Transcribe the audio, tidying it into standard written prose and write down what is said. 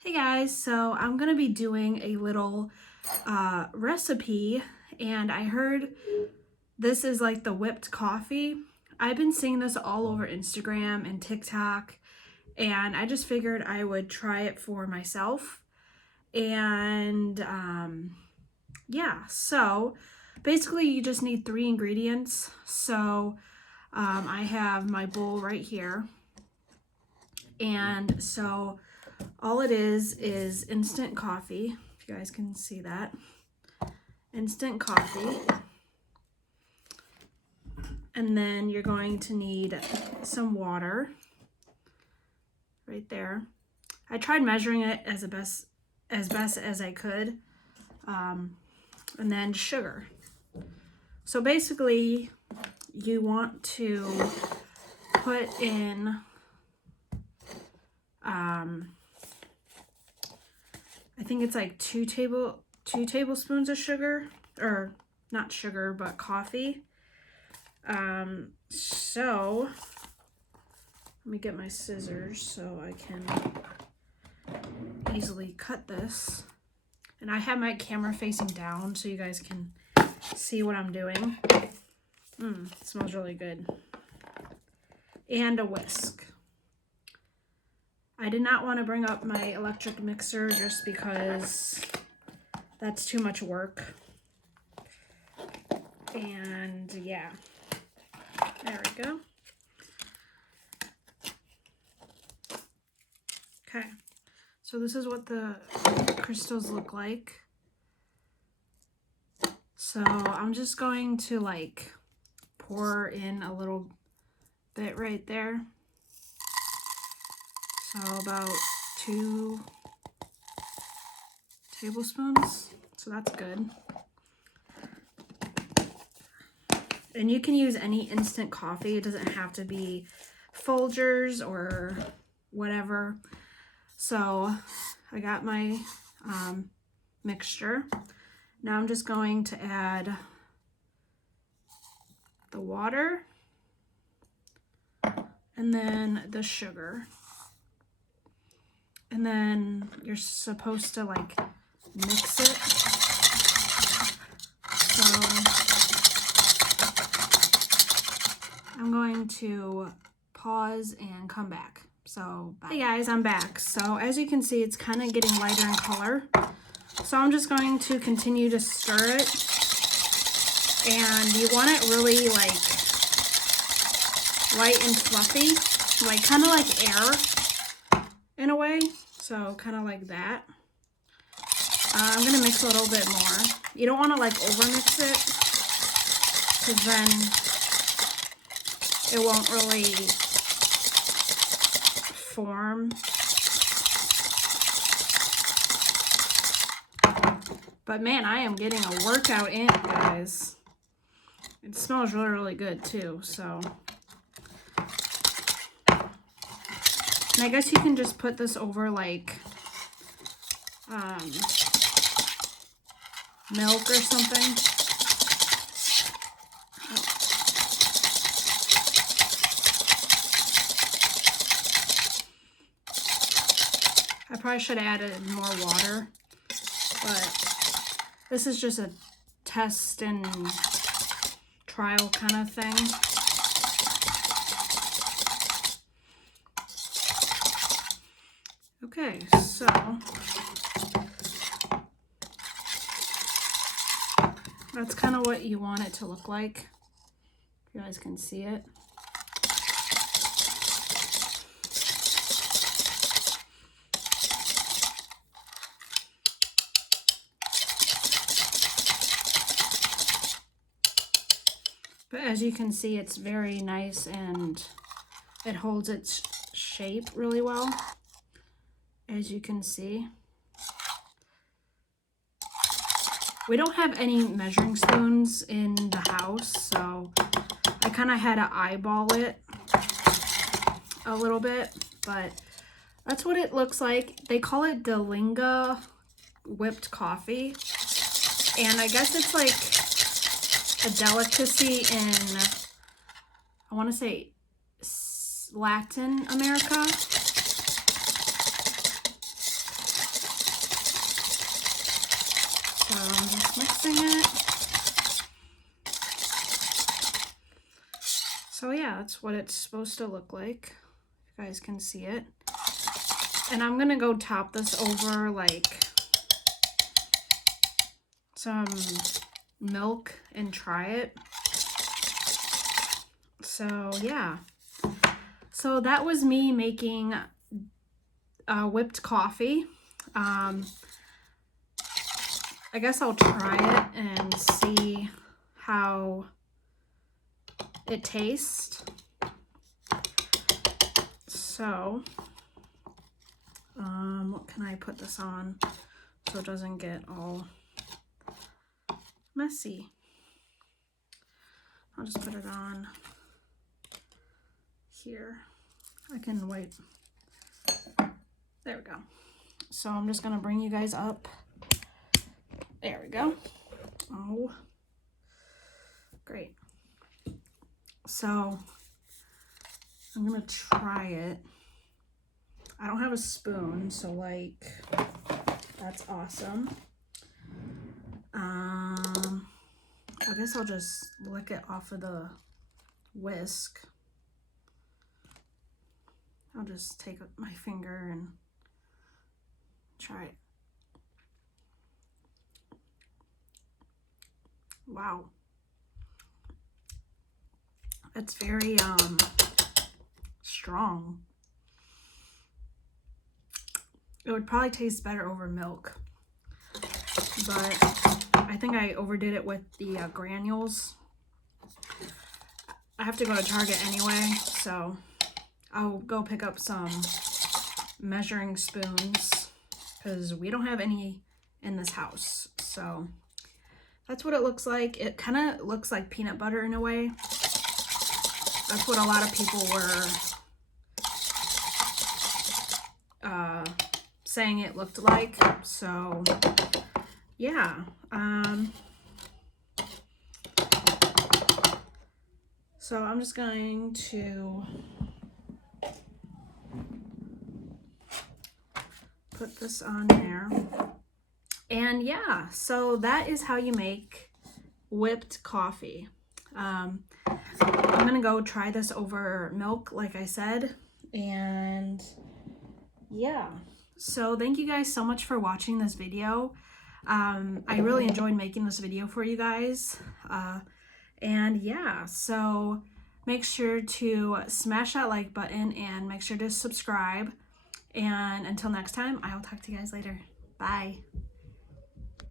Hey guys, so I'm gonna be doing a little recipe, and I heard this is like the whipped coffee. I've been seeing this all over Instagram and TikTok, and I just figured I would try it for myself. And yeah, so basically you just need 3 ingredients. So I have my bowl right here, and so all it is instant coffee. If you guys can see that. Instant coffee. And then you're going to need some water right there. I tried measuring it as best as I could. And then sugar. So basically you want to put in I think it's like 2 tablespoons of sugar, or not sugar, but coffee. So let me get my scissors so I can easily cut this. And I have my camera facing down so you guys can see what I'm doing. It smells really good. And a whisk. I did not want to bring up my electric mixer just because that's too much work. And yeah, there we go. Okay, so this is what the crystals look like. So I'm just going to like pour in a little bit right there. So about 2 tablespoons. So that's good. And you can use any instant coffee. It doesn't have to be Folgers or whatever. So I got my mixture. Now I'm just going to add the water and then the sugar. And then you're supposed to like mix it. So I'm going to pause and come back. So bye. Hey guys, I'm back. So as you can see, it's kind of getting lighter in color. So I'm just going to continue to stir it. And you want it really like light and fluffy, like kind of like air in a way. So kind of like that. I'm going to mix a little bit more. You don't want to like over mix it, because then it won't really form. But man, I am getting a workout in, guys. It smells really, really good too, so. And I guess you can just put this over like milk or something. I probably should have added more water, but this is just a test and trial kind of thing. Okay, so that's kind of what you want it to look like. You guys can see it. But as you can see, it's very nice and it holds its shape really well, as you can see. We don't have any measuring spoons in the house, so I kind of had to eyeball it a little bit, but that's what it looks like. They call it Dalgona whipped coffee, and I guess it's like a delicacy in, I want to say, Latin America. So I'm just mixing it. So yeah, that's what it's supposed to look like. You guys can see it. And I'm gonna go top this over like some milk and try it. So yeah. So that was me making whipped coffee. I guess I'll try it and see how it tastes. So, what can I put this on so it doesn't get all messy? I'll just put it on here. I can wipe. There we go. So I'm just gonna bring you guys up. There we go. Oh, great. So I'm gonna try it. I don't have a spoon, so like, that's awesome. I guess I'll just lick it off of the whisk. I'll just take my finger and try it. Wow. It's very strong. It would probably taste better over milk, but I think I overdid it with the granules. I have to go to Target anyway, so I'll go pick up some measuring spoons because we don't have any in this house. So that's what it looks like. It kind of looks like peanut butter in a way. That's what a lot of people were saying it looked like. So yeah. So I'm just going to put this on there. And yeah, so that is how you make whipped coffee. I'm gonna go try this over milk, like I said. And yeah, so thank you guys so much for watching this video. I really enjoyed making this video for you guys. And yeah, so make sure to smash that like button and make sure to subscribe. And until next time, I'll talk to you guys later. Bye.